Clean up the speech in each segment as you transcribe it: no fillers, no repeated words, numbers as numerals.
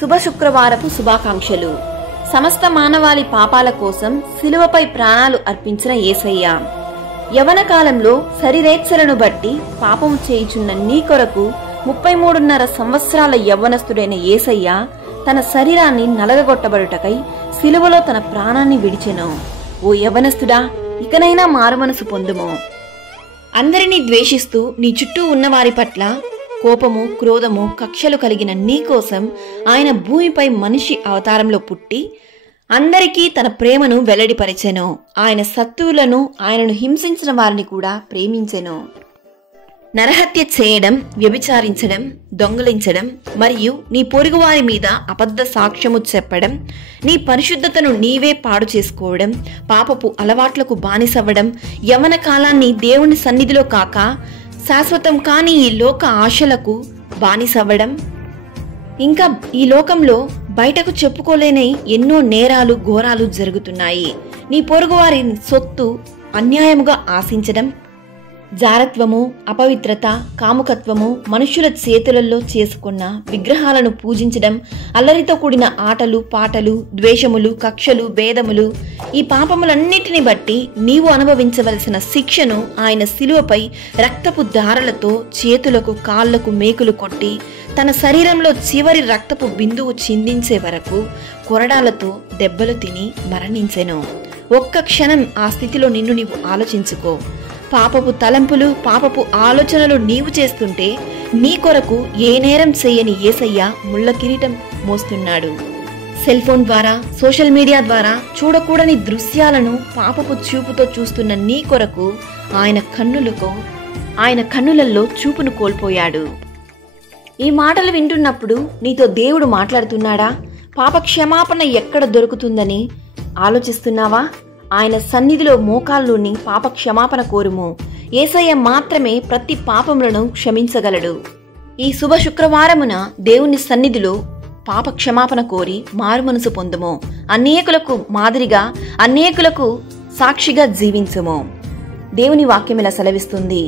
శుభ శుక్రవారపు శుభాకాంక్షలు. సమస్త మానవాళి పాపాల కోసం శిలువపై ప్రాణాలు అర్పించిన యేసయ్య, యవన కాలంలో శరీరేచ్ఛలను బట్టి పాపము చేయుచున్న నీ కొరకు 33.5 సంవత్సరాల యవ్వనస్తుడైన యేసయ్య తన శరీరాన్ని నలగగొట్టబడుటకై శిలువలో తన ప్రాణాన్ని విడిచెను. ఓ యవనస్తుడా, ఇకనైనా మారుమనసు పొందుము. అందరినీ ద్వేషిస్తూ నీ చుట్టూ ఉన్నవారి పట్ల కోపము, క్రోధము, కక్షలు కలిగిన నీ కోసం ఆయన భూమిపై మనిషి అవతారంలో పుట్టి అందరికీ తన ప్రేమను వెల్లడిపరిచెను. ఆయన శత్రువులను, ఆయనను హింసించిన వారిని కూడా ప్రేమించెను. నరహత్య చేయడం, వ్యభిచారించడం, దొంగలించడం మరియు నీ పొరుగువారి మీద అబద్ధ సాక్ష్యము చెప్పడం, నీ పరిశుద్ధతను నీవే పాడు చేసుకోవడం, పాపపు అలవాట్లకు బానిసవ్వడం, యవ్వన కాలాన్ని దేవుని సన్నిధిలో కాక శాశ్వతం కాని ఈ లోక ఆశలకు బానిసవ్వడం, ఇంకా ఈ లోకంలో బయటకు చెప్పుకోలేని ఎన్నో నేరాలు, ఘోరాలు జరుగుతున్నాయి. నీ పొరుగువారి సొత్తు అన్యాయముగా ఆశించడం, జారత్వము, అపవిత్రత, కాముకత్వము, మనుషుల చేతులలో చేసుకున్న విగ్రహాలను పూజించడం, అల్లరితో కూడిన ఆటలు, పాటలు, ద్వేషములు, కక్షలు, భేదములు, ఈ పాపములన్నిటిని బట్టి నీవు అనుభవించవలసిన శిక్షను ఆయన శిలువపై రక్తపు దారలతో చేతులకు, కాళ్లకు మేకులు కొట్టి తన శరీరంలో చివరి రక్తపు బిందువు చిందించే వరకు కొరడాలతో దెబ్బలు తిని మరణించెను. ఒక్క క్షణం ఆ స్థితిలో నిన్ను నీవు ఆలోచించుకో. పాపపు తలంపులు, పాపపు ఆలోచనలు నీవు చేస్తుంటే నీ కొరకు ఏ నేరం చేయని యేసయ్య ముళ్ళ కిరీటం మోస్తున్నాడు. సెల్ ఫోన్ ద్వారా, సోషల్ మీడియా ద్వారా చూడకూడని దృశ్యాలను పాపపు చూపుతో చూస్తున్న నీ కొరకు ఆయన కన్నులలో చూపును కోల్పోయాడు. ఈ మాటలు వింటున్నప్పుడు నీతో దేవుడు మాట్లాడుతున్నాడా? పాప క్షమాపణ ఎక్కడ దొరుకుతుందని ఆలోచిస్తున్నావా? ఆయన సన్నిధిలో మోకాళ్ళుని పాప క్షమాపణ కోరుము. యేసయ్య మాత్రమే ప్రతి పాపములను క్షమించగలడు. ఈ శుభ శుక్రవారమున దేవుని సన్నిధిలో పాప క్షమాపణ కోరి మారుమనసు పొందుము. అనేకులకు మాదిరిగా, అనేకులకు సాక్షిగా జీవించుము. దేవుని వాక్యం ఇలా సెలవిస్తుంది: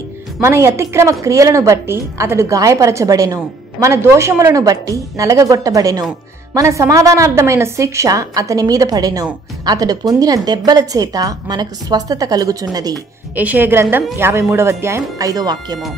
మన అతిక్రమ క్రియలను బట్టి అతడు గాయపరచబడెను, మన దోషములను బట్టి నలగగొట్టబడెను, మన సమాధానార్థమైన శిక్ష అతని మీద పడెను, అతడు పొందిన దెబ్బల చేత మనకు స్వస్థత కలుగుచున్నది. యెషయా గ్రంథం 53వ అధ్యాయం 5వ వాక్యము.